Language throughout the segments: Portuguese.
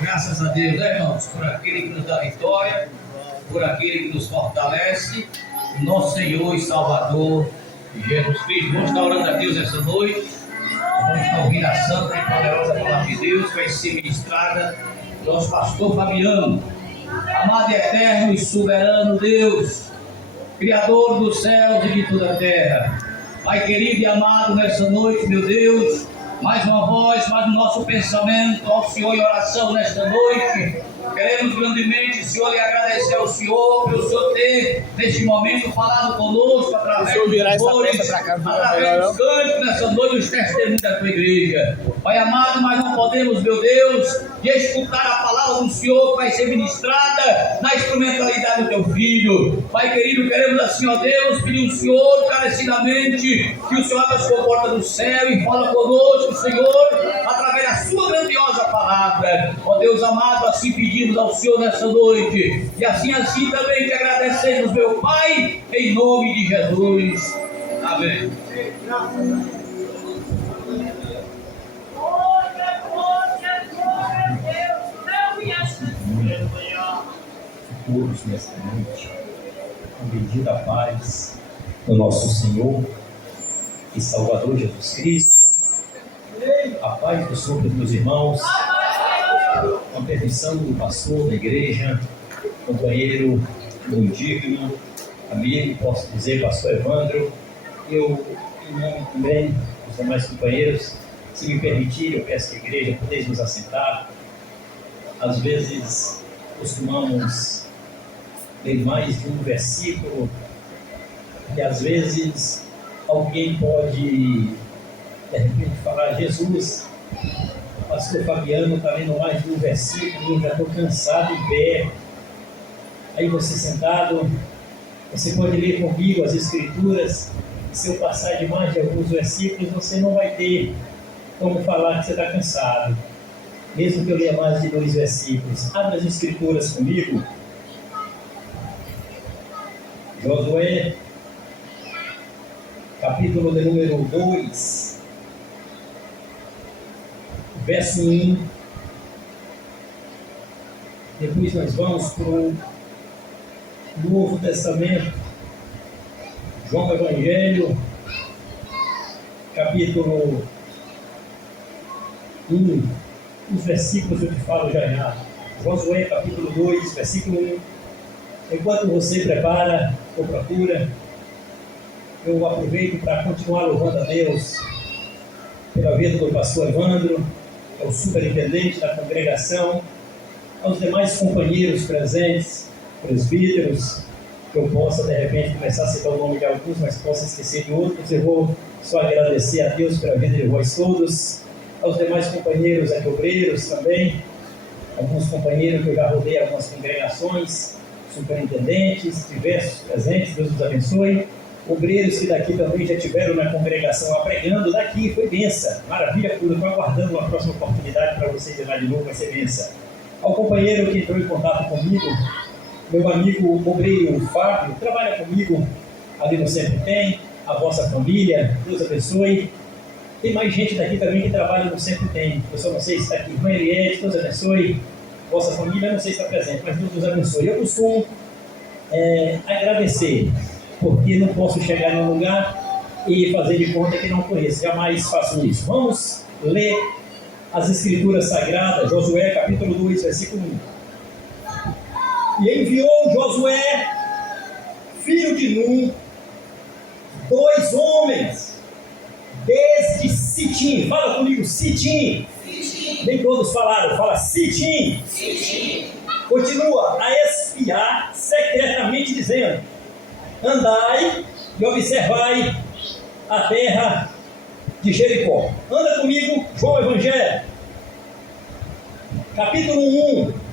Graças a Deus, né, irmãos? Por aquele que nos dá vitória, por aquele que nos fortalece, nosso Senhor e Salvador, Jesus Cristo. Vamos estar orando a Deus essa noite. Vamos estar ouvindo a santa e poderosa palavra de Deus, que vai ser ministrada pelo nosso pastor Fabiano. Amado e eterno e soberano Deus, Criador dos céus e de toda a terra. Pai querido e amado, nessa noite, meu Deus, mais uma voz, mais o nosso pensamento ao Senhor em oração nesta noite. Queremos grandemente, Senhor, lhe agradecer ao Senhor pelo Senhor ter, neste momento, falado conosco através dos louvores, através dos cânticos nessa noite, os testemunhos da tua igreja. Pai amado, mas não podemos, meu Deus, de escutar a palavra do Senhor que vai ser ministrada na instrumentalidade do teu Filho. Pai querido, queremos assim, ó Deus, pedir ao Senhor carecidamente que o Senhor abra a sua porta do céu e fala conosco, Senhor, através da sua grandiosa palavra. Ó Deus amado, assim pedimos ao Senhor nessa noite, e assim também te agradecemos, meu Pai, em nome de Jesus. Amém. Todos nesta noite, com bendita paz do nosso Senhor e Salvador Jesus Cristo, a paz do Senhor, meus irmãos, com a permissão do pastor da igreja, companheiro indigno, amigo, posso dizer, pastor Evandro. Eu, em nome também dos demais companheiros, se me permitir, eu peço à igreja, podeis nos assentar. Às vezes, costumamos ler mais de um versículo, e às vezes alguém pode, de repente, falar: Jesus, o pastor Fabiano está lendo mais de um versículo, eu já estou cansado em pé. Aí você sentado, você pode ler comigo as Escrituras, e se eu passar de mais de alguns versículos, você não vai ter como falar que você está cansado, mesmo que eu leia mais de 2 versículos. Abra as Escrituras comigo. Josué, capítulo de número 2, verso 1. Depois nós vamos para o Novo Testamento, João Evangelho, capítulo 1. Os versículos eu te falo já. Josué, capítulo 2, versículo 1. Enquanto você prepara ou procura, eu aproveito para continuar louvando a Deus pela vida do pastor Evandro, ao superintendente da congregação, aos demais companheiros presentes, presbíteros, que eu possa de repente começar a citar o nome de alguns, mas possa esquecer de outros. Eu vou só agradecer a Deus pela vida de vós todos, aos demais companheiros aqui, obreiros também, alguns companheiros que eu já rodei algumas congregações, superintendentes, diversos presentes, Deus os abençoe. Obreiros que daqui também já tiveram na congregação pregando daqui, foi benção, maravilha pura. Estou aguardando uma próxima oportunidade para vocês ir lá de novo, vai ser benção. Ao companheiro que entrou em contato comigo, meu amigo obreiro Fábio, trabalha comigo ali no Sempre Tem, a vossa família, Deus abençoe. Tem mais gente daqui também que trabalha no Sempre Tem, eu só não sei se está aqui, irmã Eliette, Deus abençoe. Vossa família, não sei se está presente, mas Deus nos abençoe. Eu costumo agradecer, porque não posso chegar num lugar e fazer de conta que não conheço, jamais faço isso. Vamos ler as Escrituras Sagradas, Josué capítulo 2, versículo 1. E enviou Josué, filho de Num, 2 homens, desde Sitim. Fala comigo, Sitim. Nem todos falaram, fala Sitim. Continua a espiar secretamente, dizendo: andai e observai a terra de Jericó. Anda comigo, João Evangelho, capítulo 1,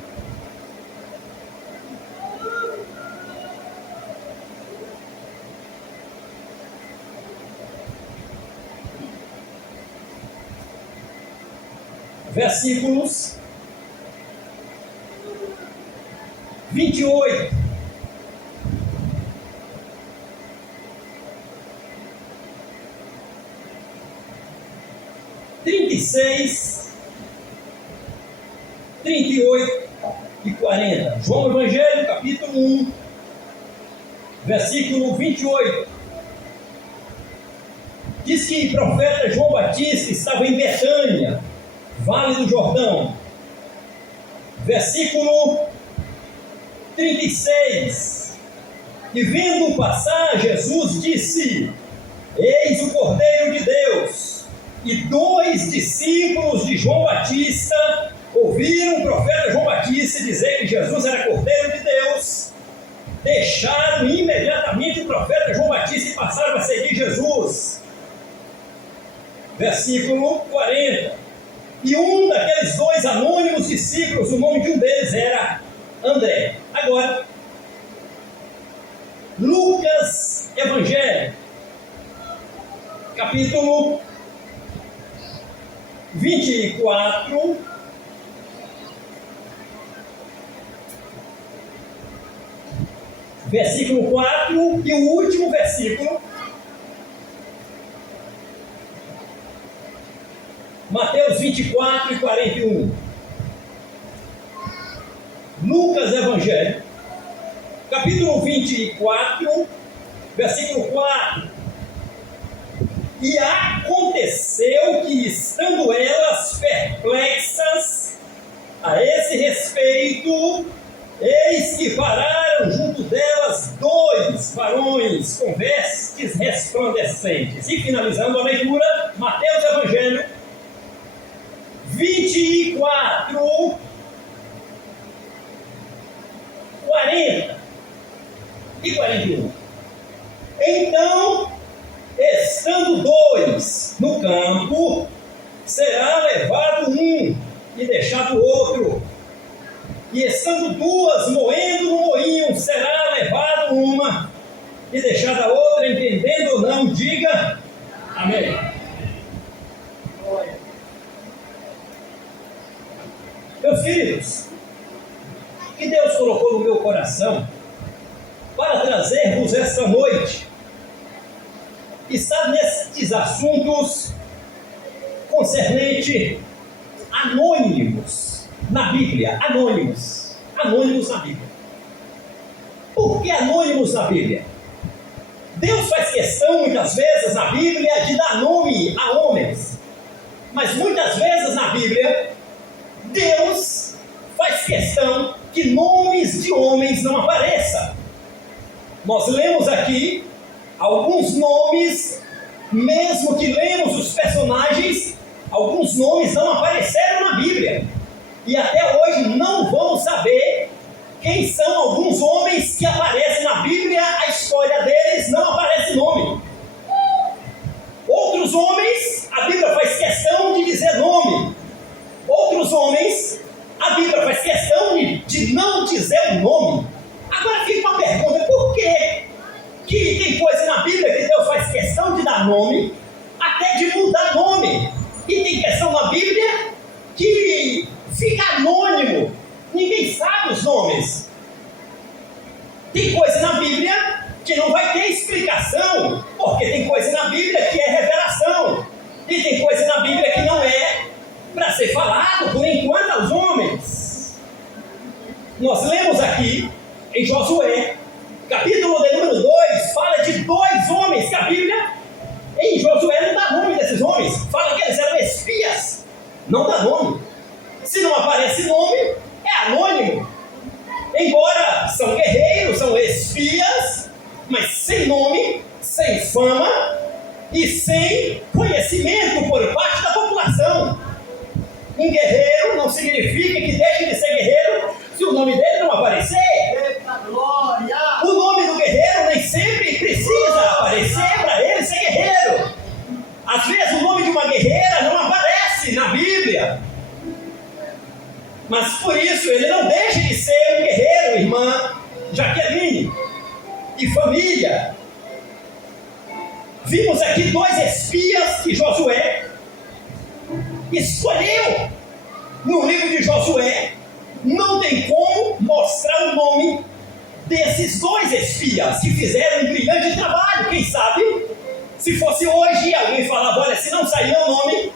versículos 28. 38 e 40. João Evangelho, capítulo 1, versículo 28. Diz que o profeta João Batista estava em Betânia, Vale do Jordão. Versículo 36. E vendo passar, Jesus disse: Eis o Cordeiro de Deus. E 2 discípulos de João Batista ouviram o profeta João Batista dizer que Jesus era Cordeiro de Deus. Deixaram imediatamente o profeta João Batista e passaram a seguir Jesus. Versículo 40. E um daqueles 2 anônimos discípulos, o nome de um deles era André. Agora, Lucas Evangelho, capítulo 24, versículo 4 e o último versículo. Mateus 24 e 41. Lucas Evangelho, capítulo 24, versículo 4. E aconteceu que, estando elas perplexas a esse respeito, eis que pararam junto delas 2 varões com vestes resplandecentes. E finalizando a leitura, Mateus Evangelho 24, 40 e 41. Então, estando 2 no campo, será levado um e deixado outro. E estando 2 moendo no moinho, será levado uma e deixada outra. Entendendo ou não, diga amém. Meus queridos, que Deus colocou no meu coração para trazer-vos esta noite está nestes assuntos concernente anônimos na Bíblia. Anônimos na Bíblia. Por que anônimos na Bíblia? Deus faz questão muitas vezes na Bíblia de dar nome a homens, mas muitas vezes na Bíblia Deus faz questão que nomes de homens não apareçam. Nós lemos aqui alguns nomes, mesmo que lemos os personagens, alguns nomes não apareceram na Bíblia. E até hoje não vamos saber quem são alguns homens que aparecem na Bíblia. A história deles não aparece nome. Outros homens, a Bíblia faz questão de dizer nome. Outros homens, a Bíblia faz questão de não dizer o nome. Agora fica uma pergunta: por quê? Que tem coisa na Bíblia que Deus faz questão de dar nome, até de mudar nome. E tem questão na Bíblia que fica anônimo, ninguém sabe os nomes. Tem coisa na Bíblia que não vai ter explicação, porque tem coisa na Bíblia que é revelação. E tem coisa na Bíblia que não é para ser falado por enquanto aos homens. Nós lemos aqui em Josué, capítulo de número 2, fala de 2 homens que a Bíblia, em Josué, não dá nome desses homens. Fala que eles eram espias, não dá nome. Se não aparece nome, é anônimo. Embora são guerreiros, são espias, mas sem nome, sem fama e sem conhecimento por parte da população. Um guerreiro não significa que deixe de ser guerreiro se o nome dele não aparecer. Eita glória! O nome do guerreiro nem sempre precisa aparecer para ele ser guerreiro. Às vezes o nome de uma guerreira não aparece na Bíblia, mas por isso ele não deixa de ser um guerreiro, irmã Jaqueline e família. Vimos aqui 2 espias que Josué escolheu no livro de Josué. Não tem como mostrar o nome desses 2 espias que fizeram um brilhante trabalho. Quem sabe, se fosse hoje, alguém falava: olha, se não sair meu nome,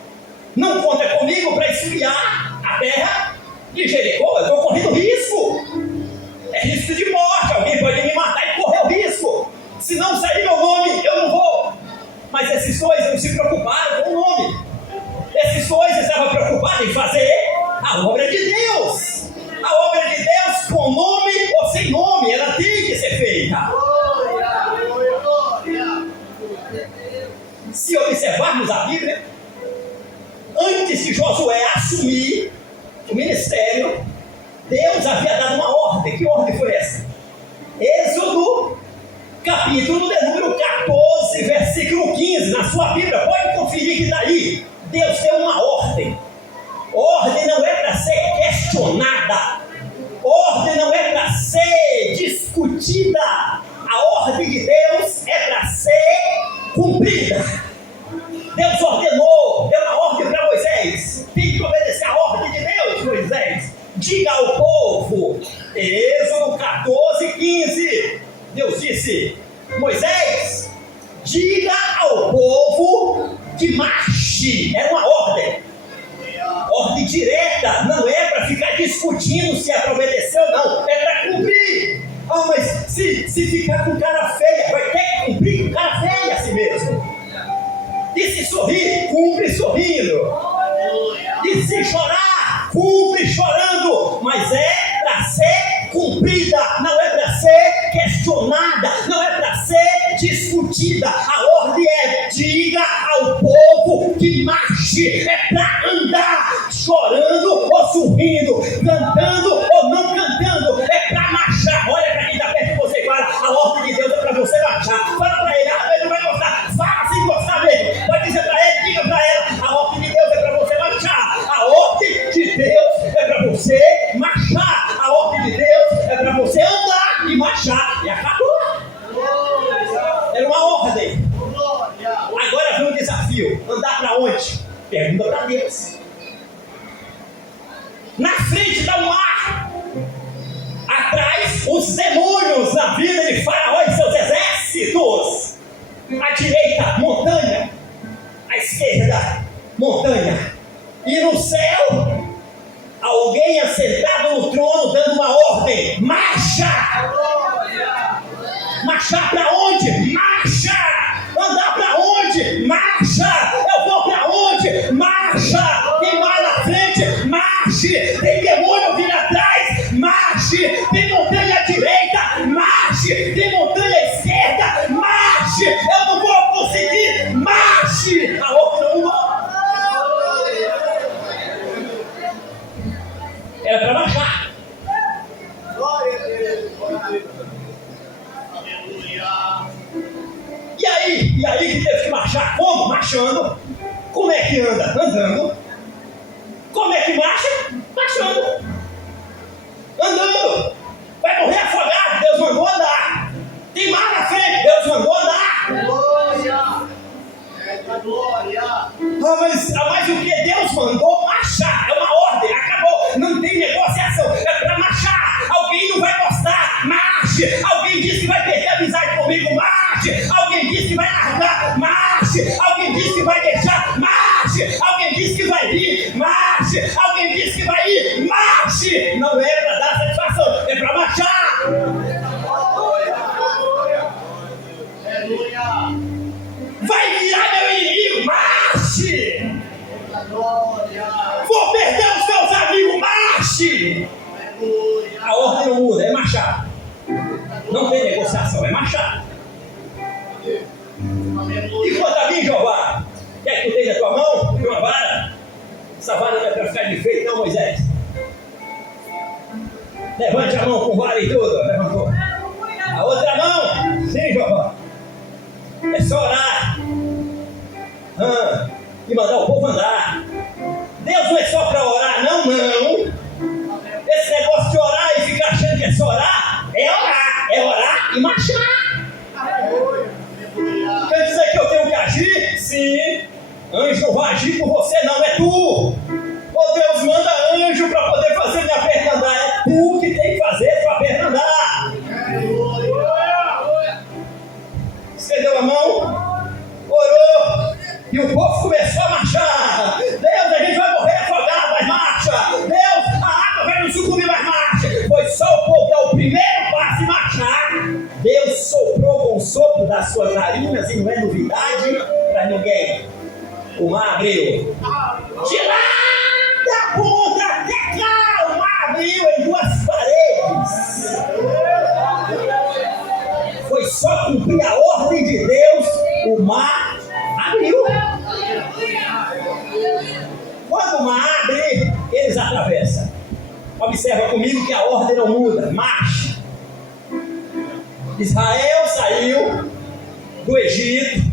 não conta comigo para espiar a terra. de Jericó, eu estou correndo risco. É risco de morte, alguém pode me matar e correr o risco. Se não sair meu nome, eu não vou. Mas esses dois não se preocuparam com o nome. Esses dois estavam preocupados em fazer a obra de Deus. A obra de Deus com nome ou sem nome, ela tem que ser feita. Se observarmos a Bíblia, antes de Josué assumir o ministério, Deus havia dado uma ordem. Que ordem foi essa? Êxodo, capítulo de número 14, versículo 15. Na sua Bíblia, pode conferir que está aí. Deus deu uma ordem. Ordem não é para ser questionada. Ordem não é para ser discutida. A ordem de Deus é para ser cumprida. Deus ordenou, deu uma ordem para Moisés. Tem que obedecer a ordem de Deus, Moisés. Diga ao povo, Êxodo 14, 15. Deus disse, Moisés, diga ao povo que marche. Era uma ordem. Ordem direta, não é para ficar discutindo se é para obedecer ou não, é para cumprir. Ah, mas se ficar com cara feia, vai ter que cumprir com cara feia assim mesmo. E se sorrir, cumpre sorrindo. E se chorar, cumpre chorando. Mas é para ser cumprida, não é para ser questionada, não é para ser discutida. A ordem é: diga ao povo que marche. É para andar chorando ou sorrindo, cantando ou não cantando. É para marchar. Olha para quem está perto de você e fala: a ordem de Deus é para você marchar. Fala para ele, ele não vai gostar. Fala sem gostar mesmo. Pode dizer para ele, diga para ela: a ordem de Deus é para você marchar. A ordem de Deus é para você marchar. A ordem de Deus é para você andar e marchar. E acabou. Era uma ordem. Agora vem um desafio. Andar para onde? Pergunta para Deus. Na frente está o mar. Atrás, os demônios na vida de Faraó e seus exércitos. À direita, montanha. À esquerda, montanha. E no céu, alguém assentado no trono dando uma ordem: marcha! Marchar para onde? Marcha! Andar para onde? Marcha! Eu vou para onde? Marcha! Tem mar na frente? Marche! Tem demônio vindo atrás? Marche! Tem montanha à direita? Marche! Tem montanha à esquerda? Marche! Eu não vou conseguir! Marche! A outra não vai. Era para marchar. E aí que teve que marchar? Como? Marchando. Como é que anda? Andando. Como é que marcha? Marchando. Andando. Vai morrer afogado, Deus mandou andar. Tem mar na frente, Deus mandou andar. Glória. Mas o que Deus mandou? Marchar. É uma ordem, acabou. Não tem negociação. É para marchar. Alguém não vai gostar. Marche. Alguém disse que vai perder a amizade comigo. Marche. Alguém disse que vai largar. Marche. Alguém disse que vai deixar. Marche. Alguém disse que vai vir. Marche. Alguém disse que vai ir. Marche. Não é para dar satisfação. É para marchar. Vai virar meu inimigo. Marche. Vou perder os meus amigos. Marche. A ordem não muda, é marchar. Não tem negociação, é marchar. E quanto a mim, Jeová, quer que tu tenha a tua mão? Tem uma vara? Essa vara não é para ficar de feito, não, Moisés. Levante a mão com vara e tudo. Levantou. A outra mão, sim, Jeová. É só orar. E mandar o povo andar. Deus não é só para orar, não. Esse negócio de orar e ficar achando que é só orar, é orar e marchar. Quer dizer que eu tenho que agir? Sim. Anjo não vai agir por você, não, é tu. Ou Deus manda anjo para poder fazer minha perna andar. É tu que tem que fazer sua perna andar. Estendeu a mão, orou, e o povo começou a marchar. das suas narinas e não é novidade para ninguém. O mar abriu. De lá da ponta até cá, o mar abriu em duas paredes. Foi só cumprir a ordem de Deus, o mar abriu. Quando o mar abre, eles atravessam. Observa comigo que a ordem não muda. Marche. Israel saiu do Egito,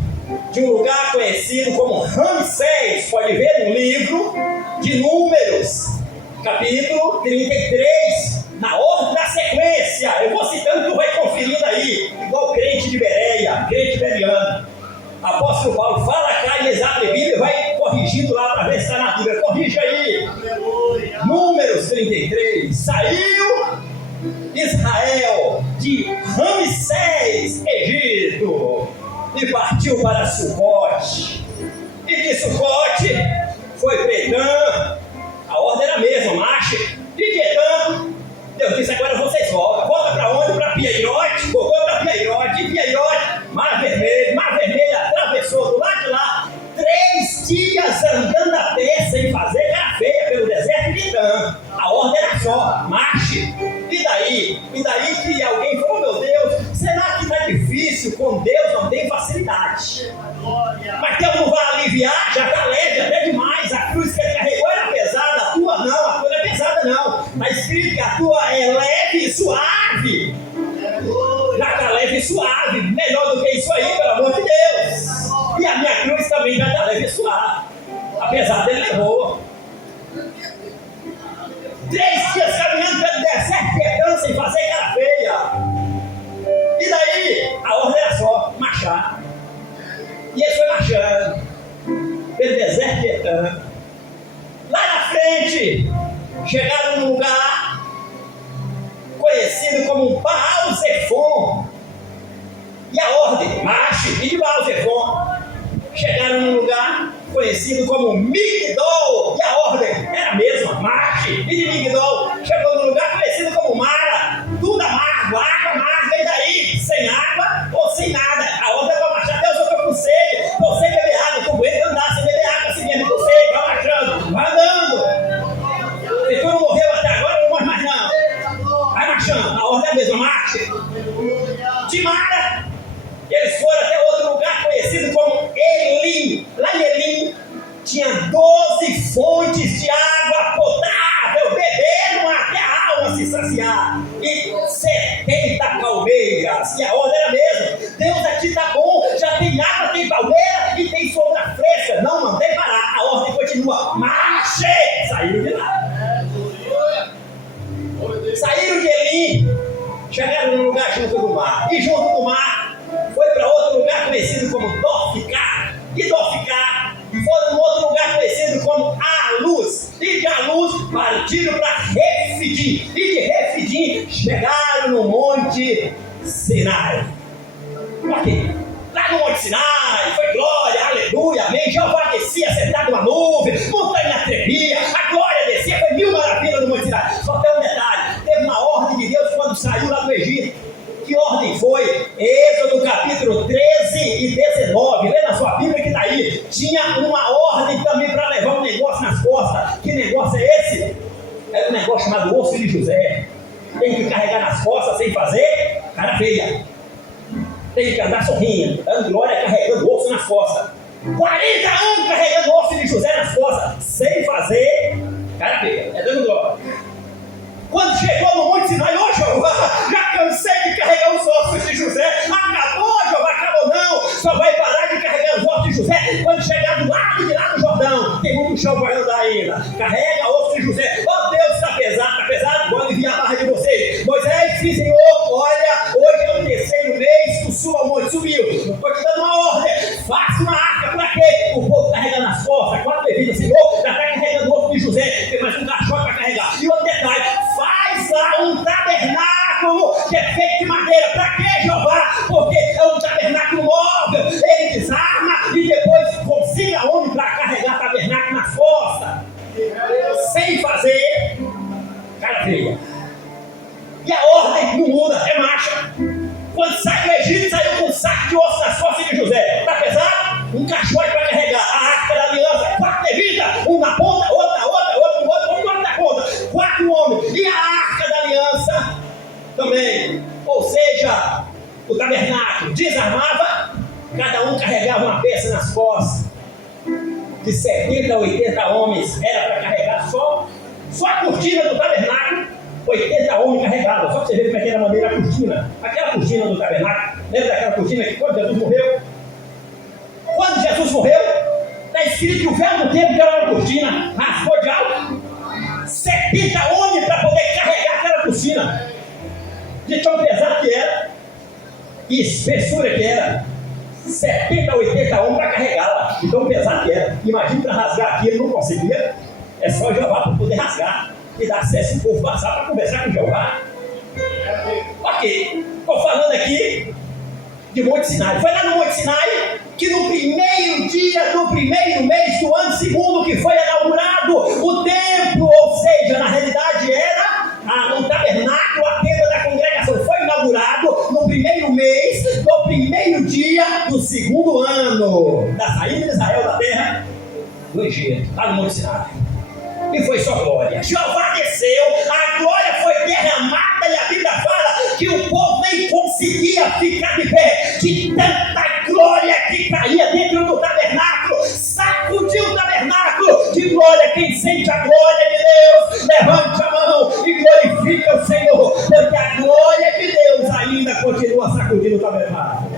de um lugar conhecido como Ramsés. Pode ver no livro de Números, capítulo 33, na ordem da sequência. Eu vou citando, tu vai conferindo aí, igual crente de Bereia, crente beriano. Apóstolo Paulo fala cá e eles abrem a Bíblia e vai corrigindo lá para ver se está na Bíblia. Corrige aí. Números 33. Saiu Israel de Ramsés, Egito, e partiu para Sucote. E de Sucote foi para Etã. A ordem era a mesma, marche. E de Etã, Deus disse: agora vocês voltam. Volta para onde? Para Piairote. Voltou para Piairote. E Piairote, Mar Vermelho. Mar Vermelho atravessou do lado de lá. 3 dias andando a pé sem fazer cara feia pelo deserto de Etã. A ordem era só, marche. E daí? E daí que alguém falou: meu Deus, será que está difícil? Com Deus não tem facilidade. Mas Deus não vai aliviar, já está leve até demais. A cruz que ele carregou era pesada, a tua não, a tua não é pesada não. Está escrito que a tua é leve e suave. Já está leve e suave, melhor do que isso aí, pelo amor de Deus. E a minha cruz também já está leve e suave, apesar dele levou 3 dias caminhando pelo deserto, perdendo sem fazer cara feia. E daí, a ordem era só marchar. E eles foram marchando pelo deserto de Etã. Lá na frente, chegaram num lugar conhecido como Baal-Zephon. E a ordem, marche. E de Baal-Zephon, chegaram num lugar conhecido como Migdol. E a ordem era a mesma, marche. E de Migdol, chegou num lugar conhecido como Mara. Tudo amargo, água amarga. E daí, sem água ou sem nada. A ordem é para marchar. Deus, eu estou com sede. Estou sem beber água. Tu aguenta andar sem beber água, assim mesmo. Com sede, vai marchando. Vai andando. Se tu não morreu até agora, não morre mais não. Vai marchando. A ordem é a mesma, marche. De Mara, eles foram até outro lugar conhecido como Elim. Lá em Elim tinha 12 fontes de água potável, beberam até a alma se saciar, e 70 palmeiras. E a ordem era a mesma. Deus aqui está bom, já tem água, tem palmeira e tem sombra fresca. Não mandei parar, a ordem continua. Marche! Saíram de lá. Saíram de Elim, chegaram num lugar junto do mar. E junto do mar foi para outro lugar conhecido como Dofcar. E Dofcar foram num outro lugar conhecido como Aluz. E de Aluz partiram para Refidim. E de Refidim chegaram no Monte Sinai. Ok. Lá no Monte Sinai foi glória, aleluia, amém. Jeová descia sentado numa nuvem, montanha tremia, a glória descia, foi 1000 maravilhas no Monte Sinai. Só tem um detalhe: teve uma ordem de Deus quando saiu lá do Egito. Que ordem foi? Êxodo capítulo 13 e 19. Lê na sua Bíblia que está aí. Tinha uma ordem também para levar um negócio nas costas. Que negócio é esse? Era um negócio chamado osso de José. Tem que carregar nas costas sem fazer cara feia. Tem que andar sorrindo, dando glória, carregando osso nas costas. 40 anos carregando osso de José nas costas, sem fazer cara feia. É dando glória. Quando chegou no Monte Sinai: ô Jeová, já cansei de carregar os ossos de José. Acabou, Jeová, acabou não. Só vai parar de carregar os ossos de José quando chegar do lado de lá do Jordão. Tem muito chão para andar ainda. Carrega osso de José. Oh Deus, está pesado. Vou aliviar a barra de vocês. Moisés, sim Senhor, olha, hoje é o 3º mês, tu suba ao monte. Subiu. Estou te dando uma ordem. Faça uma arca. Para quê? O povo carrega nas costas. 4 bebidas, Senhor, já está carregando o osso de José. Tem mais um caixote para carregar. E outro detalhe: faz lá um tabernáculo que é feito de madeira. Para quê, Jeová? Porque é um tabernáculo móvel. Ele desarma e depois consiga homem para carregar tabernáculo nas costas, sem fazer cara feia. E a ordem não muda, é marcha. Quando sai do Egito, saiu com um saco de osso de José? Está pesado? Um caixote para carregar. A arca da aliança, 4 levitas, um na ponta, outro na outra, outro na ponta. 4 homens. E a arca da aliança também. Ou seja, o tabernáculo desarmava, cada um carregava uma peça nas costas. De 70 a 80 homens era para carregar só a cortina do tabernáculo. 80 homens carregavam, só para você ver como é que era a maneira a cortina. Aquela cortina do tabernáculo, lembra daquela cortina que quando Jesus morreu? Quando Jesus morreu, está escrito que o véu do templo, que era uma cortina, rasgou de alto. 70 homens para poder carregar aquela cortina. De tão pesado que era, e espessura que era. 70 a 80 homens para carregá-la, de tão pesado que era. Imagina para rasgar aqui, ele não conseguia. É só Jeová para poder rasgar e dar acesso ao povo passar para conversar com Jeová. Ok, estou falando aqui de Monte Sinai. Foi lá no Monte Sinai que no primeiro dia do primeiro mês do ano segundo que foi inaugurado o templo, ou seja, na realidade era o tabernáculo, a tenda da congregação, foi inaugurado no primeiro mês do primeiro dia do segundo ano da saída de Israel da terra do Egito, lá no Monte Sinai. E foi só glória. Jeová desceu, a glória foi derramada e a Bíblia fala que o povo nem conseguia ficar de pé, de tanta glória que caía dentro do tabernáculo, sacudiu o tabernáculo de glória. Quem sente a glória de Deus, levante a mão e glorifica o Senhor, porque a glória de Deus ainda continua sacudindo o tabernáculo.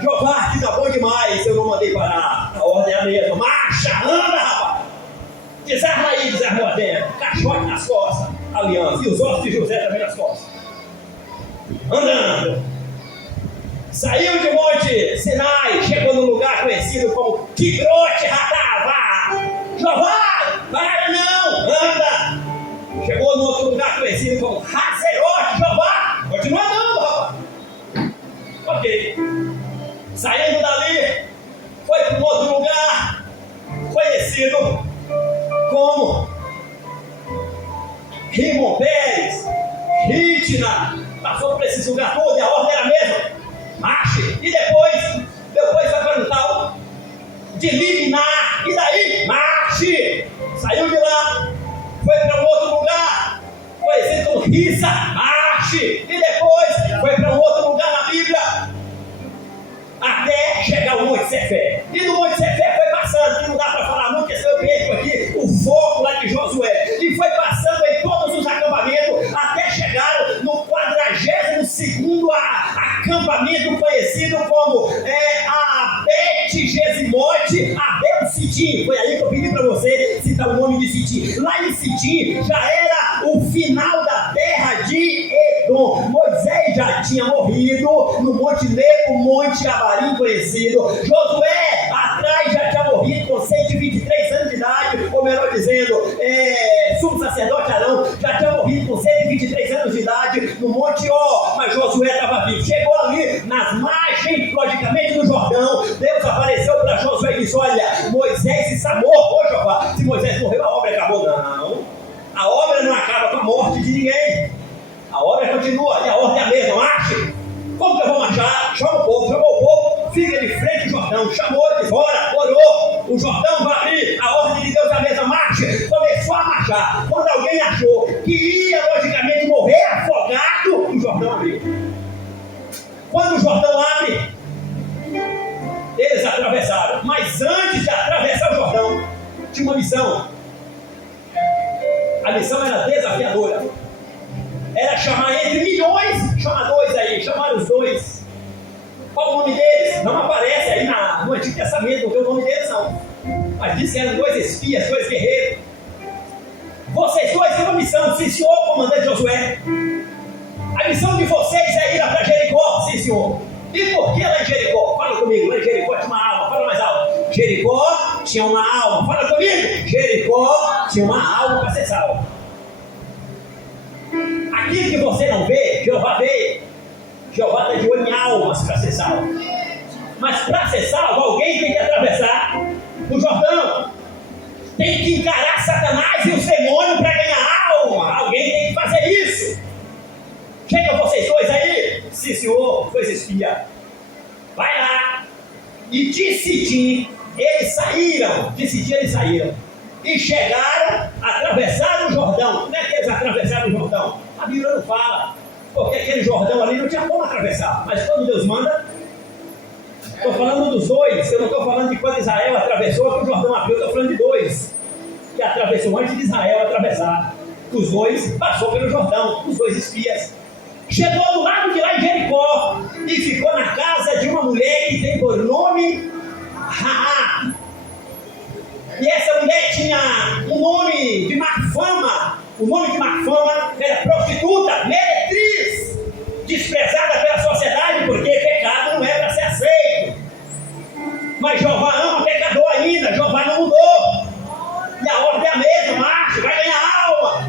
Jeová, que tá bom demais, eu não mandei parar, a ordem é a mesma, marcha, anda, rapaz. Desarma aí, desarmou a dentro, caixote nas costas, aliança, e os ossos de José também nas costas. Andando. Saiu de Monte Sinai, chegou num lugar conhecido como Kibrote Hatavá. Jeová, para não, anda. Chegou num outro lugar conhecido como Hazerote. Jeová, continua andando, rapaz. Ok. Saindo dali, foi para um outro lugar conhecido como Rimon Pérez, Ritna, passou por esse lugar todo e a ordem era a mesma, marche, e depois foi para o tal de Libnar, e daí, marche, saiu de lá, foi para um outro lugar, conhecido como Rissa, marche, e depois foi para um outro lugar na Bíblia, até chegar ao Monte Sefé. E no Monte Sefé foi passando, que não dá para falar muito, porque eu perco aqui o foco lá de Josué. E foi passando em todos os acampamentos, até chegar no 42º acampamento conhecido como a Bet-Gesimote, Abel Sitim. Foi aí que eu pedi para você citar o nome de Sitim. Lá em Sitim já era o final da terra de Edom. Moisés já tinha morrido no Monte Nebo, Monte Abarim conhecido. Josué atrás já tinha morrido com 123 anos de idade, ou melhor dizendo, sumo sacerdote Arão já tinha morrido com 123 anos de idade no Monte Ó, mas Josué estava vivo. Chegou ali nas margens, logicamente, do Jordão. Deus apareceu para Josué e disse: olha, Moisés está morto. Ô Jeová, se Moisés morreu, a obra acabou. Não, a obra não acaba com a morte de ninguém. A obra continua, e a ordem é a mesma, marche. Como que eu vou marchar? Chama o povo, chamou o povo, fica de frente ao Jordão, chamou de fora, orou, o Jordão vai abrir, a ordem de Deus é a mesma, marche. Começou a marchar. Quando alguém achou que ia, logicamente, morrer afogado, o Jordão abriu. Quando o Jordão abre, eles atravessaram, mas antes de atravessar o Jordão, tinha uma missão. A missão era desafiadora. Era chamar entre milhões, chama 2 aí, chamaram os 2. Qual o nome deles? Não aparece aí no Antigo Testamento, não tem o nome deles não. Mas diz que eram 2 espias, 2 guerreiros. Vocês 2 têm uma missão, sim senhor, comandante Josué. A missão de vocês é ir lá para Jericó, sim senhor. E por que lá em Jericó? Fala comigo, lá em Jericó tinha uma alma, fala mais alto. Jericó tinha uma alma, fala comigo. Jericó tinha uma alma para ser salva. Aquilo que você não vê, Jeová vê. Jeová está de olho em almas para ser salvo. Mas para ser salvo, alguém tem que atravessar o Jordão. Tem que encarar Satanás e os demônios para ganhar alma. Alguém tem que fazer isso. Chega vocês 2 aí. Sim senhor, 2 espias. Vai E eles saíram. E chegaram, atravessaram o Jordão. Como é que eles atravessaram o Jordão? A Bíblia não fala, porque aquele Jordão ali não tinha como atravessar. Mas quando Deus manda, estou falando dos dois. Eu não estou falando de quando Israel atravessou, que o Jordão abriu. Estou falando de dois que atravessou antes de Israel atravessar. Os dois passou pelo Jordão, os dois espias. Chegou do lado de lá em Jericó e ficou na casa de uma mulher que tem por nome Raabe. E essa mulher tinha um nome de má fama. O nome de má fama era prostituta, meretriz, desprezada pela sociedade, porque pecado não é para ser aceito. Mas Jeová ama pecador ainda, Jeová não mudou. E a ordem é a mesma, macho, vai ganhar alma.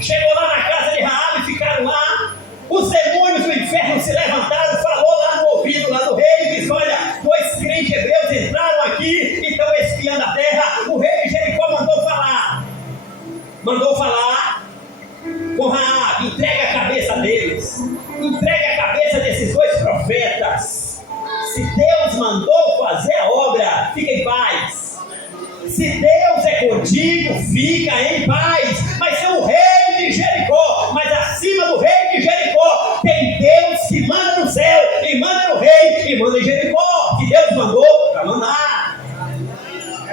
Chegou lá na casa de Raabe, ficaram lá. Os demônios do inferno se levantaram, falou lá no ouvido lá do rei, e disse: olha, 2 crentes hebreus entraram aqui e estão espiando a terra. O rei de Jericó mandou falar com Raabe: entrega a cabeça deles, entrega a cabeça desses 2 profetas. Se Deus mandou fazer a obra, fica em paz. Se Deus é contigo, fica em paz. Mas é o rei de Jericó. Mas acima do rei de Jericó tem Deus que manda no céu, e manda no rei, e manda em Jericó, que Deus mandou para mandar.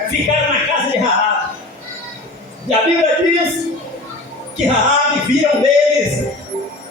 Ficaram na casa de Raabe. E a Bíblia diz que Raabe viram neles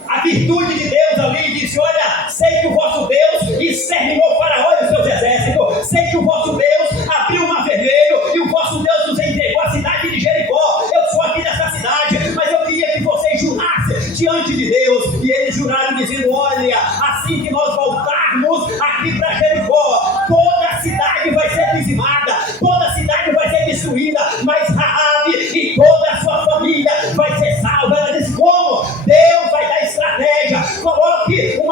a virtude de Deus ali, e disse: olha, sei que o vosso Deus exterminou Faraó e os seus exércitos, sei que o vosso Deus abriu o mar vermelho, e o vosso Deus nos entregou a cidade de Jericó. Eu sou aqui dessa cidade, mas eu queria que vocês jurassem diante de Deus. E eles juraram dizendo: olha, assim que nós voltarmos aqui para Jericó, toda a cidade vai ser dizimada, toda a cidade vai ser destruída, mas Raabe e toda a sua família vai ser salva. Ela disse: como? Deus vai dar estratégia. Coloque um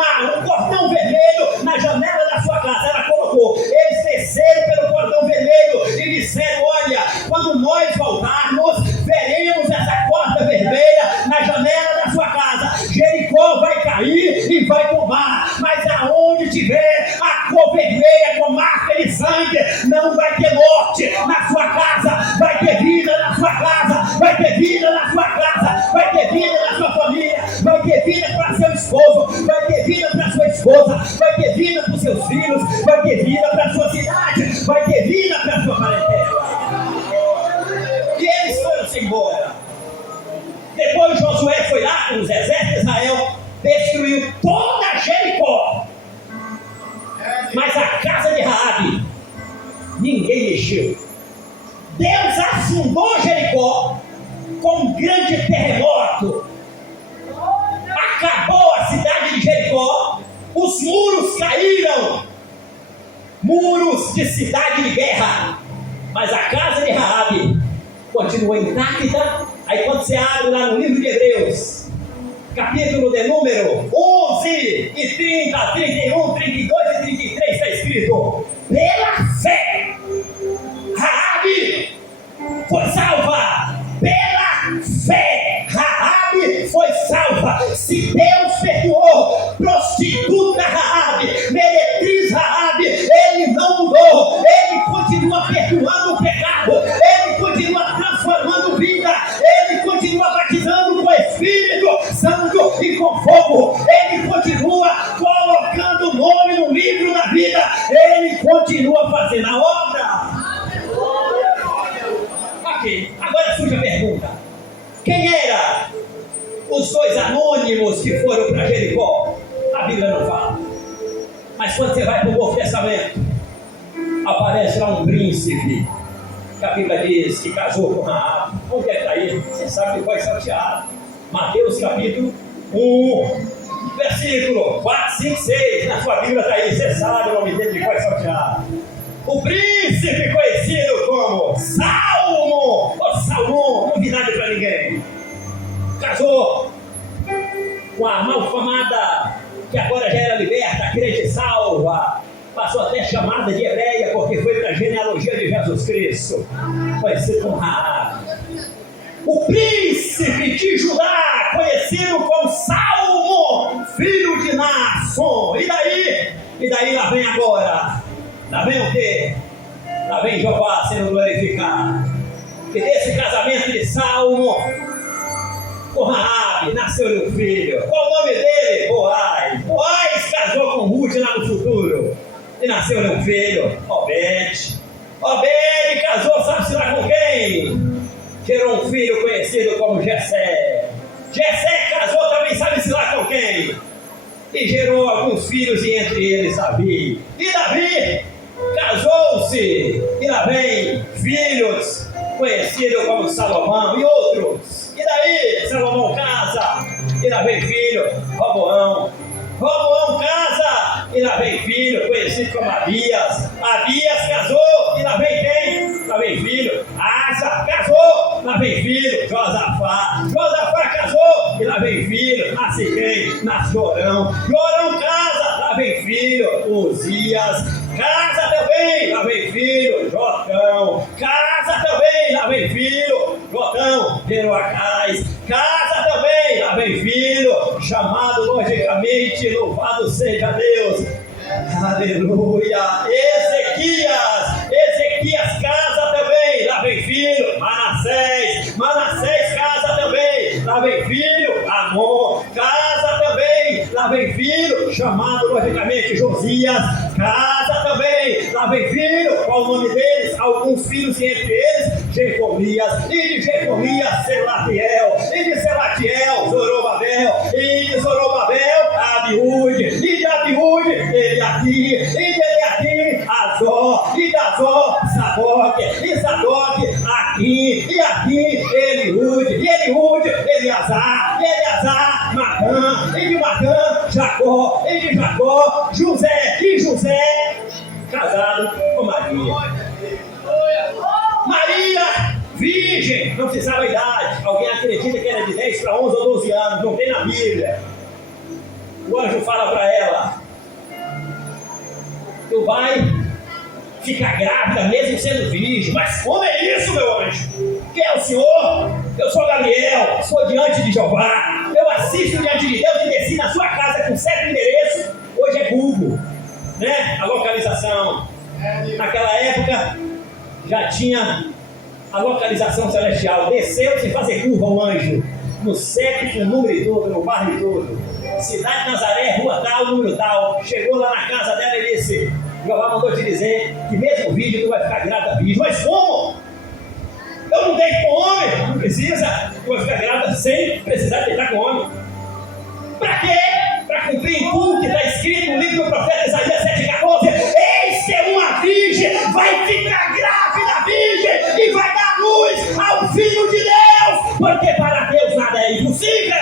cordão vermelho na janela da sua casa. Ela colocou. Eles desceram pelo cordão vermelho e disseram: olha, quando nós voltarmos, veremos essa corda vermelha na janela da sua casa. Jericó vai cair e vai tombar, mas aonde tiver a cor vermelha com marca de sangue, não vai ter morte na sua casa, vai ter vida na sua casa, vai ter vida na sua casa, vai ter vida na sua família, vai ter vida para seu esposo, vai ter vida para sua esposa, vai ter vida para os seus filhos, vai ter vida para sua cidade, vai ter vida para sua parentela. E eles foram-se embora. Depois Josué foi lá com os exércitos de Israel, destruiu toda Jericó, mas a casa de Raabe ninguém mexeu. Deus afundou Jericó com um grande terremoto, acabou a cidade de Jericó, os muros caíram, muros de cidade de guerra, mas a casa de Raabe continuou intacta. Aí quando você abre lá no livro de Hebreus, capítulo de número 11 e 30, 31, 32 e 33, está escrito: pela fé Raabe foi salva. Pela fé Raabe foi salva. Se Deus perdoou prostituta Raabe, meretriz Raabe, Ele não mudou. Ele continua perdoando o pecado, Ele continua transformando vida, Ele continua batizando com Espírito Santo e com fogo, Ele continua colocando o nome no livro da vida, Ele continua fazendo a obra. Ok, agora surge a pergunta: quem eram os 2 anônimos que foram para Jericó? A Bíblia não fala, mas quando você vai para o Novo Testamento, aparece lá um príncipe que a Bíblia diz que casou com Raabe. Onde é que está ele? Você sabe que foi salteado. Mateus capítulo 1, versículo 4, 5, 6. Na sua Bíblia está aí, você sabe o nome dele que foi salteado. O príncipe conhecido como Salmo, ou Salmão, novidade para ninguém, casou com a malfamada, que agora já era liberta, crente salva, passou até chamada de hebreia, porque foi para a genealogia de Jesus Cristo, conhecido como Raabe. O príncipe de Judá, conhecido como Salmo, filho de Naasson. E daí E daí lá vem agora. Lá vem o quê? Lá vem Jeová sendo glorificado. E desse casamento de Salmo, com Raabe, nasceu-lhe um filho. Qual o nome dele? Boaz. Boaz casou com Ruth lá no futuro. E nasceu-lhe um filho, Obed. Obed casou, sabe-se lá com quem? Gerou um filho conhecido como Jessé. Jessé casou também, sabe-se lá com quem? E gerou alguns filhos, e entre eles Davi. E Davi casou-se. E lá vem filhos, conhecido como Salomão e outros. E daí Salomão casa. E lá vem filho, Roboão. Roboão casa. E lá vem filho, conhecido como Abias. Abias casou. E lá vem quem? Lá vem filho, Asa casou. Lá vem filho, Josafá. Josafá casou. E lá vem filho, nasce quem? Nasce Jorão. Jorão casa. Lá vem filho, Uzias. Casa também. Lá vem filho, Jotão. Casa também. Lá vem filho, Jotão. Jeroacás. Casa também. Lá vem filho, chamado logicamente, louvado seja Deus. Aleluia. Ezequias casa também. Lá vem filho, Manassés. Manassés casa também. Lá vem filho, Amon. Casa também. Lá vem filho, chamado logicamente Josias. Casa também. Lá vem filho, qual o nome deles? Alguns filhos, e entre eles Jeconias. E de Jeconias, Selatiel. E de Selatiel, Zorobabel. E de Zorobabel, Abiúde. E de Abiúde, Eliaquim. E de Eliaquim, Azor. E de Azor, Sadoc. E Sadoc, Aquim. E Aquim, Eliúde. E Eliúde, Eleazar. E Eleazar, Matã. E de Matã, Jacó. E de Jacó, José. E José, casado com Maria. Maria, virgem, não se sabe a idade. Alguém acredita que era de 10 para 11 ou 12 anos, não tem na Bíblia. O anjo fala para ela: tu vai ficar grávida mesmo sendo virgem. Mas como é isso, meu anjo? Quem é o Senhor? Eu sou Gabriel, sou diante de Jeová. Eu assisto diante de Deus e desci na sua casa com certo endereço. Hoje é Google, né? A localização. Naquela época já tinha a localização celestial. Desceu sem fazer curva o anjo, no CEP, com o número e tudo, no bairro e tudo. Cidade de Nazaré, rua tal, número tal. Chegou lá na casa dela e disse: Jeová mandou te dizer que mesmo vídeo tu vai ficar grávida virgem. Mas como? Eu não deito com homem. Não precisa. Tu vai ficar grávida sem precisar deitar com homem. Pra quê? Para cumprir em tudo que está escrito no livro do profeta Isaías 7,14. Eis que uma virgem vai ficar grávida virgem e vai dar luz ao Filho de Deus, porque para Deus nada é impossível.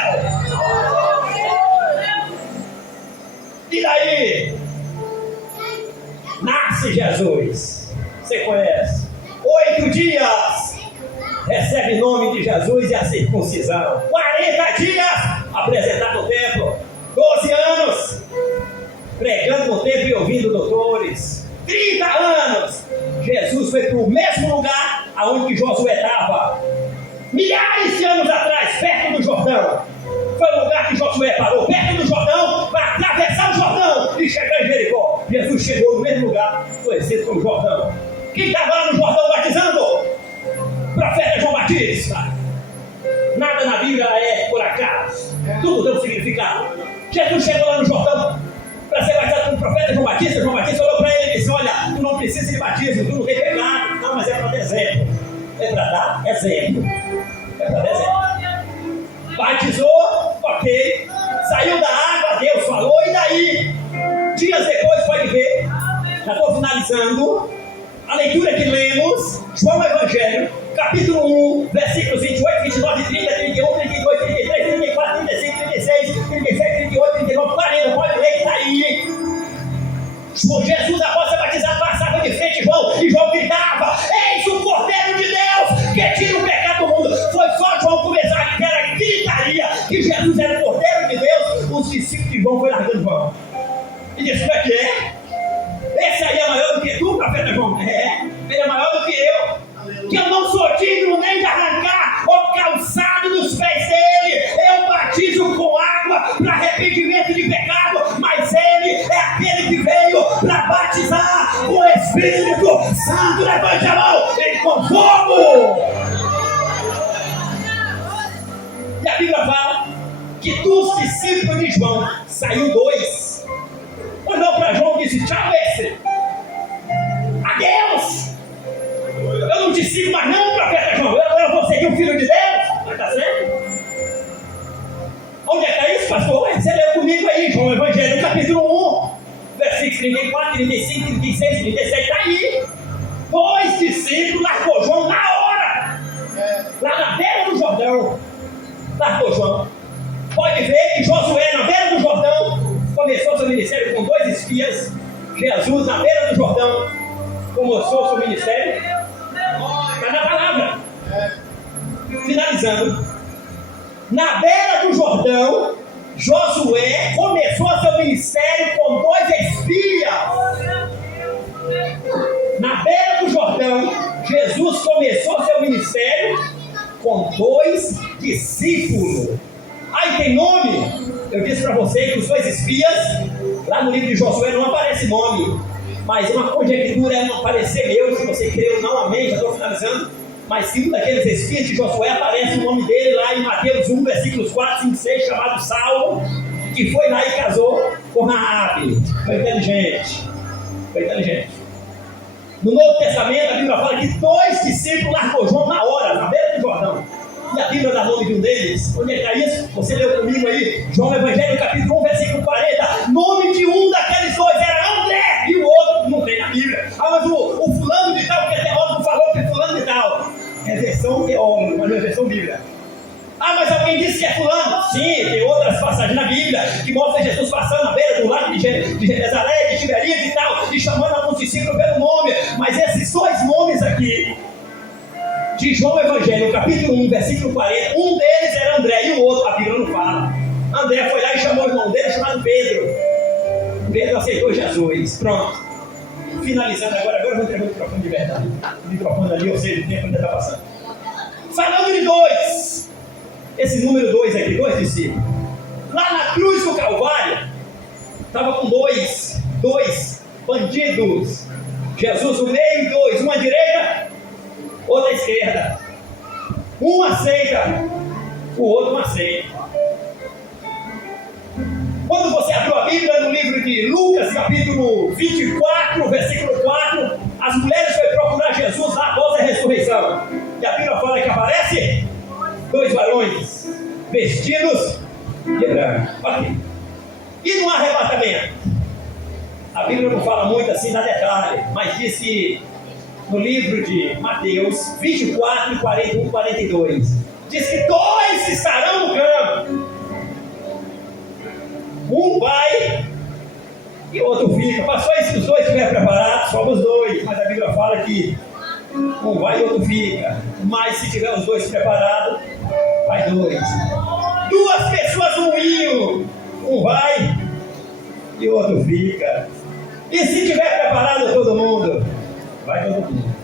E daí nasce Jesus. Você conhece? 8 dias recebe o nome de Jesus e a circuncisão. 40 dias apresentado no templo. 12 anos pregando no templo e ouvindo doutores. 30 anos Jesus foi para o mesmo lugar aonde Josué estava. Milhares de anos atrás, perto do Jordão. Foi o lugar que Josué parou, perto do Jordão, para atravessar o Jordão e chegar em Jericó. Jesus chegou no mesmo lugar, conhecido como Jordão. Quem estava lá no Jordão batizando? Profeta João Batista. Nada na Bíblia é por acaso. Tudo tem um significado. Jesus chegou lá no Jordão para ser batizado como profeta João Batista. João Batista olhou para ele e disse: olha, tu não precisa de batismo, tu não tem pecado. Não, mas é para dar exemplo. É para dar exemplo. É para dar exemplo. Batizou, ok. Saiu da água, Deus falou, e daí? Dias depois, pode ver. Já estou finalizando. A leitura que lemos, João Evangelho, capítulo 1, versículos 28, 29, 30, 31, 32, 33, 34, 35, 36, 37, 38, 39, 40. Pode ler que está aí. Jesus, após ser batizado, passava de frente João, e João gritava: eis o Cordeiro de Deus que tira o pecado do mundo. Foi só João começar a aquela gritaria que Jesus era o Cordeiro de Deus. Os discípulos de João foram largando João e disse: como é que é? Esse aí é maior do que tu, profeta João? É, ele é maior do que eu. Que eu não sou digno nem de arrancar o calçado dos pés dele. Eu batizo com água para arrependimento de pecado, mas ele é aquele que veio Bíblia fala que dos discípulos de João saiu 2. Olhou para João e disse: tchau, mestre, adeus, eu não te sigo mais não, profeta João, eu vou seguir o Filho de Deus. Mas tá certo? Onde é que está isso, pastor? Você leu comigo aí, João, Evangelho, capítulo 1, versículos 34, 35, 36, 37, está aí. 2 discípulos largou João na hora, lá na beira do Jordão, largou João. Pode ver que Josué, na beira do Jordão, começou seu ministério com 2 espias. Jesus, na beira do Jordão, começou seu ministério. Está na palavra. Finalizando, na beira do Jordão, Josué começou seu ministério com 2 espias. Na beira do Jordão, Jesus começou seu ministério com 2 discípulos. Aí tem nome. Eu disse para você que os 2 espias, lá no livro de Josué não aparece nome, mas uma conjectura é não aparecer meu, se você crê ou não, amém, já estou finalizando. Mas que um daqueles espias de Josué aparece o nome dele lá em Mateus 1, versículos 4, 5, 6, chamado Saulo, que foi lá e casou com Raabe. Foi inteligente. No Novo Testamento, a Bíblia fala que 2 discípulos largou João na hora, na beira do Jordão. E a Bíblia dá nome de um deles. Onde é que está isso? Você leu comigo aí, João Evangelho, capítulo 1, versículo 40. Nome de um daqueles 2 era André, e o outro não tem na Bíblia. Ah, mas o fulano de tal, que é teólogo, falou que é fulano de tal. É versão teólogo, mas não é versão Bíblia. Ah, mas alguém disse que é fulano? Sim, tem outras passagens na Bíblia que mostram Jesus passando na beira do lago de Genezaré, de Tiberíades e tal, e chamando alguns discípulos pelo nome. Mas esses 2 nomes aqui, de João Evangelho, capítulo 1, versículo 40, um deles era André e o outro, a Bíblia não fala. André foi lá e chamou o irmão dele, chamado Pedro. Pedro aceitou Jesus. Pronto. Finalizando agora eu vou entregar o microfone de verdade. O microfone ali, ou seja, o tempo ainda está passando. Falando de 2, esse número 2 aqui, 2 discípulos. Lá na cruz do Calvário, estava com 2 bandidos. Jesus no meio e 2, uma à direita, outra à esquerda. Um aceita, o outro não aceita. Quando você abriu a Bíblia no livro de Lucas, capítulo 24, versículo 4, as mulheres foram procurar Jesus lá após a ressurreição. E a Bíblia fala que aparece 2 varões vestidos de branco. Ok. E no arrebatamento? A Bíblia não fala muito assim na detalhe, mas diz que no livro de Mateus 24, 41, 42, diz que 2 estarão no campo. Um vai e o outro fica. Passou isso que os 2 estiverem preparados, somos 2. Mas a Bíblia fala que um vai e o outro fica. Mas se tiver os 2 preparados, vai 2. 2 pessoas no rio, um vai e o outro fica. E se tiver preparado todo mundo, vai todo mundo.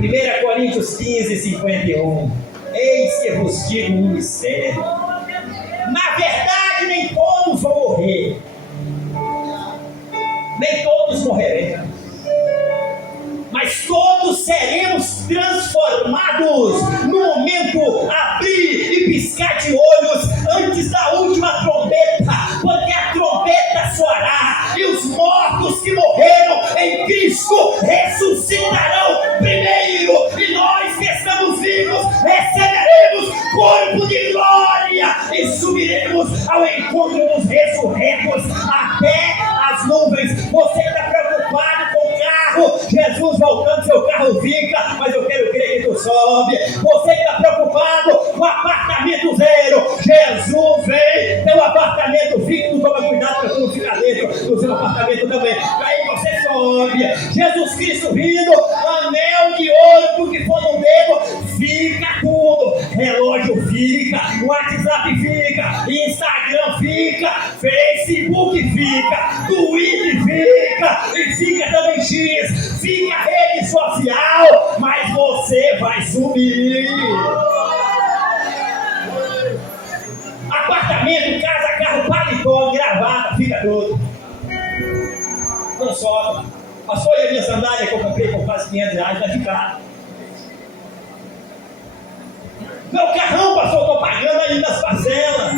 1 Coríntios 15, 51. Eis que vos digo um mistério. Na verdade, nem todos vão morrer. Nem todos morreremos. Mas todos seremos transformados no momento abrir e piscar de olhos antes da última trombeta, porque a trombeta soará e os mortos que morreram em Cristo ressuscitarão primeiro, e nós que estamos vivos receberemos corpo de glória e subiremos ao encontro dos ressurretos até as nuvens. Você está preocupado com o carro? Jesus voltando, seu carro fica, mas eu quero crer que tu sobe. Você está preocupado com o apartamento zero? Jesus vem, teu apartamento fica, tu toma cuidado para tu não ficar dentro do seu apartamento também. Aí você sobe. Jesus Cristo vindo, anel de ouro, tudo que for no dedo, fica tudo. Relógio fica, WhatsApp fica, Instagram fica, Facebook fica, Twitter fica, e fica também X, fica rede social, mas você vai sumir. Apartamento, casa, carro, paletó, gravata, fica tudo. Não sobe. Passou aí a minha sandália que eu comprei por quase R$500, vai ficar. Meu carrão, pastor, eu estou pagando ainda as parcelas.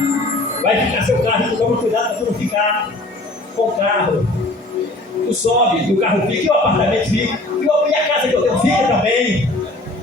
Vai ficar seu carro, tu toma cuidado para tu não ficar com o carro. Tu sobe, e o carro fica, e o apartamento fica, e a casa que eu tenho fica também.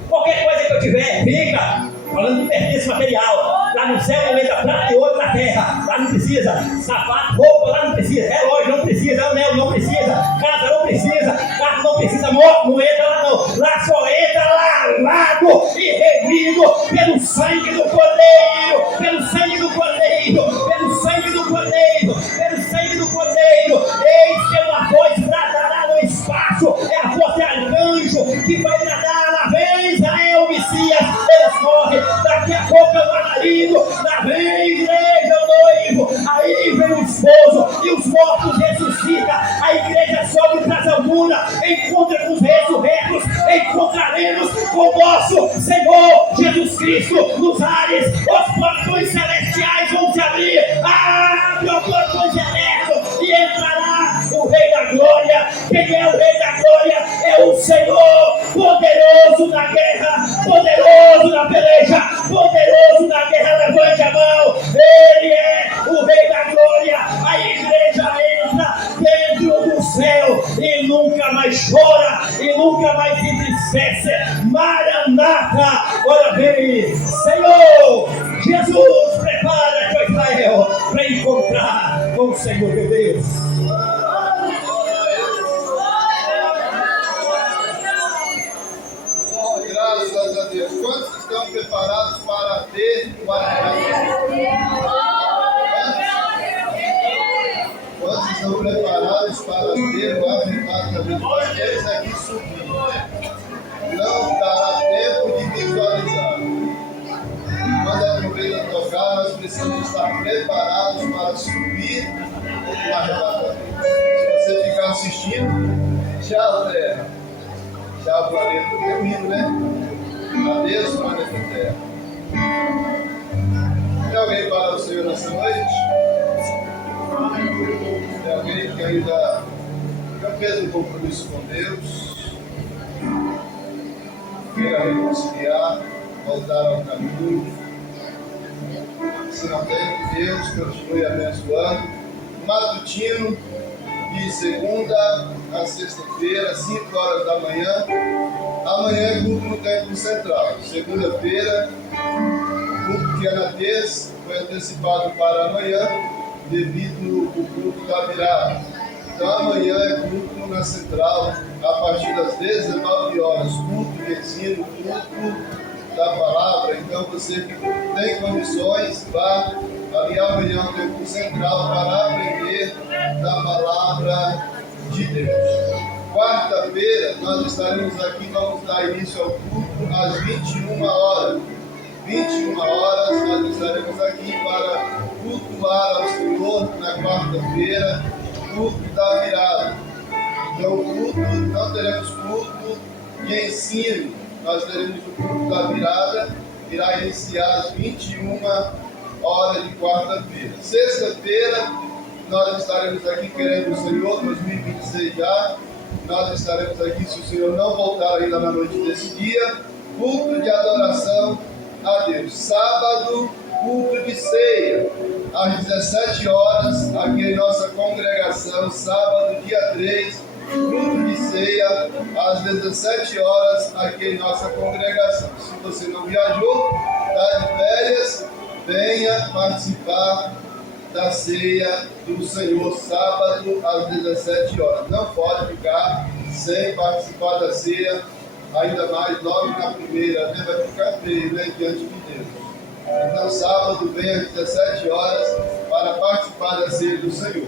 Qualquer coisa que eu tiver, fica. Falando de pertence material. Lá no céu não entra prata e ouro na terra. Lá não precisa. Sapato, roupa, lá não precisa. Relógio não precisa. Anel não precisa. Casa não precisa. Carro não precisa. Moto não entra lá não. Lá só entra lavado e remido pelo sangue do Cordeiro. Pelo sangue do Cordeiro. Pelo sangue do Cordeiro. Pelo sangue do Cordeiro. Eis que uma voz bradará no espaço. É a voz de arcanjo que vai bradar. Lá vem Israel, Messias. Eles correm. Daqui a pouco é o marido. Lá vem igreja, o noivo. Aí vem o esposo. E os mortos ressuscitam. A igreja sobe para as alturas. Encontra com os ressurretos. Encontraremos com o nosso Senhor Jesus Cristo nos ares. Os portões celestiais vão se abrir. Abre os portões eternos e entrará o Rei da Glória. Quem é o Rei da Glória? É o Senhor, poderoso na guerra, poderoso na peleja, poderoso na guerra. Levante a mão. Ele é o Rei da Glória. A igreja entra dentro do céu e nunca mais chora e nunca mais se entristece. Maranata, ora vem, Senhor Jesus, prepara-te, ó Israel, para encontrar com o Senhor teu Deus. Graças a Deus. Quantos estão preparados para ter o arrebatamento? Quantos estão preparados para ter o arrebatamento? Nós temos aqui subir. Não dará tempo de visualizar. Quando a trombeta tocar, nós precisamos estar preparados para subir o arrebatamento. Se você ficar assistindo, tchau, terra. Tchau, planeta. Termino, né? Adeus, planeta Terra. Tem alguém para o Senhor nessa noite? Tem alguém que ainda não fez um compromisso com Deus? Queira reconciliar, voltar ao caminho? Se não tem, que Deus continue abençoando. Matutino, de segunda a sexta-feira, 5 horas da manhã. Amanhã é culto no Templo Central. Segunda-feira, culto que é na terça, foi antecipado para amanhã, devido ao culto da virada. Então amanhã é culto na Central, a partir das 19 horas, culto de ensino, culto da palavra. Então você que tem condições, vá ali amanhã no Templo Central para aprender da palavra de Deus. Quarta-feira nós estaremos aqui, vamos dar início ao culto às 21 horas. 21 horas nós estaremos aqui para cultuar ao Senhor na quarta-feira, culto da virada. Então culto, não teremos culto de ensino, nós teremos o culto da virada, irá iniciar às 21 horas de quarta-feira. Sexta-feira nós estaremos aqui querendo o Senhor, 2026 já. Nós estaremos aqui, se o Senhor não voltar ainda na noite desse dia, culto de adoração a Deus. Sábado, culto de ceia, às 17 horas, aqui em nossa congregação. Sábado, dia 3, culto de ceia, às 17 horas, aqui em nossa congregação. Se você não viajou, está de férias, venha participar da ceia do Senhor, sábado às 17 horas. Não pode ficar sem participar da ceia, ainda mais logo na primeira, né? Vai ficar feio, né? Diante de Deus. Então, sábado, vem às 17 horas para participar da ceia do Senhor.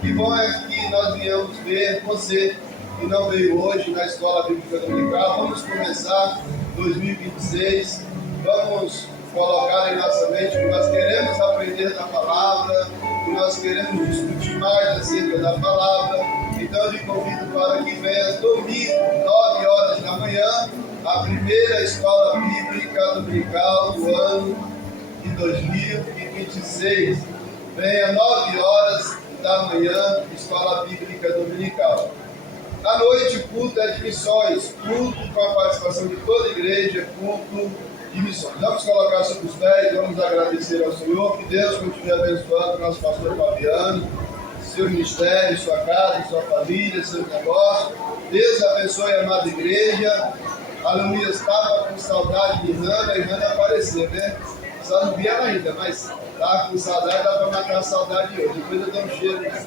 Que bom é que nós viemos ver você que não veio hoje na Escola Bíblica Dominical. Vamos começar 2026. Vamos colocar em nossa mente que nós queremos aprender da palavra, que nós queremos discutir mais acerca da palavra. Então eu lhe convido para que venha domingo, 9 horas da manhã, a primeira Escola Bíblica Dominical do ano de 2026. Venha 9 horas da manhã, Escola Bíblica Dominical. À noite, culto é de missões, culto com a participação de toda a igreja, culto de missões. Vamos colocar sobre os pés, vamos agradecer ao Senhor, que Deus continue abençoando o nosso pastor Fabiano, seu ministério, sua casa, sua família, seus negócios. Deus abençoe a amada igreja. Aleluia, estava com saudade de Hannah e Hannah apareceu, né? Só não vi ela ainda, mas estava com saudade, dá para matar a saudade hoje. Depois eu dou um cheiro, né?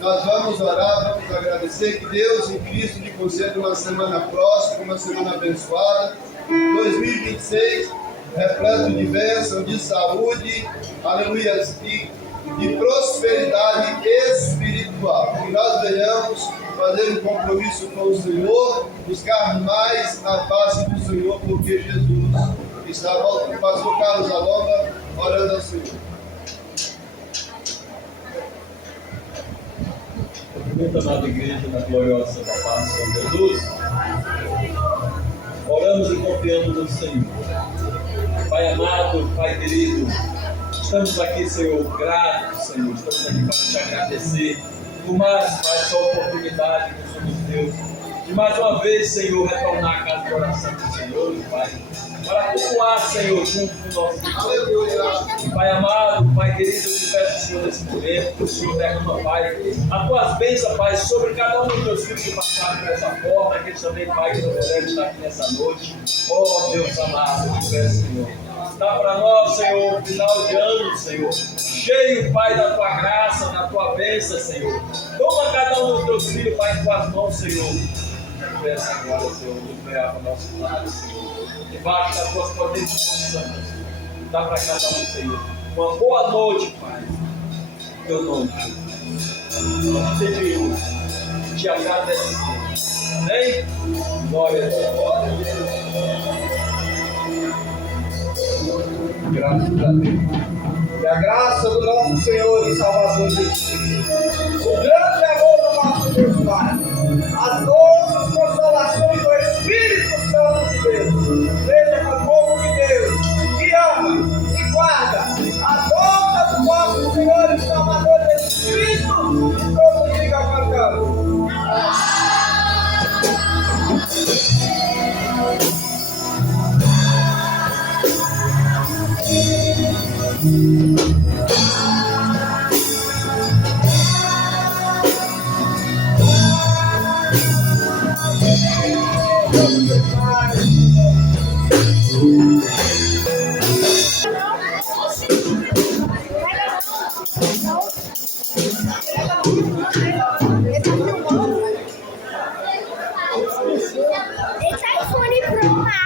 Nós vamos orar, vamos agradecer que Deus em Cristo lhe conceda uma semana próxima, uma semana abençoada. 2026, repleto de bênção, de saúde, aleluia, de prosperidade espiritual. Que nós venhamos fazer um compromisso com o Senhor, buscar mais a face do Senhor, porque Jesus está voltando. Pastor Carlos Alonga, orando ao Senhor. Muito amada igreja na gloriosa da paz, Senhor Jesus. Oramos e confiamos no Senhor. Pai amado, Pai querido, estamos aqui, Senhor, gratos, Senhor. Estamos aqui para te agradecer por mais essa oportunidade que somos Deus, de mais uma vez, Senhor, retornar à casa de oração do Senhor, Pai, para cultuar, Senhor, junto com o nosso Deus. Pai amado, Pai querido, eu te peço, Senhor, nesse momento, que o Senhor derrama, Pai, as tuas bênçãos, Pai, sobre cada um dos teus filhos que passaram por essa porta, aqueles também, Pai, que não puderam estar aqui nessa noite. Oh, Deus amado, eu te peço, Senhor. Dá para nós, Senhor, final de ano, Senhor, cheio, Pai, da tua graça, da tua bênção, Senhor. Toma cada um dos teus filhos, Pai, em tuas mãos, Senhor. Eu peço agora, Senhor, liberar para o nosso lado, Senhor. Debaixo das tuas potentes santas. Dá para cada um, Senhor. Uma boa noite, Pai. Em teu nome, Jesus. Nós te pedimos, te agradecemos. Amém? Glória a Deus. Graças a Deus. E a graça do nosso Senhor e Salvador Jesus Cristo, o grande amor do nosso Deus Pai, a doces consolações do Espírito Santo de Deus, seja com o povo de Deus, que ama e guarda a volta do nosso Senhor e Salvador Jesus Cristo, e todos digam cantando. Esse iPhone Pro Max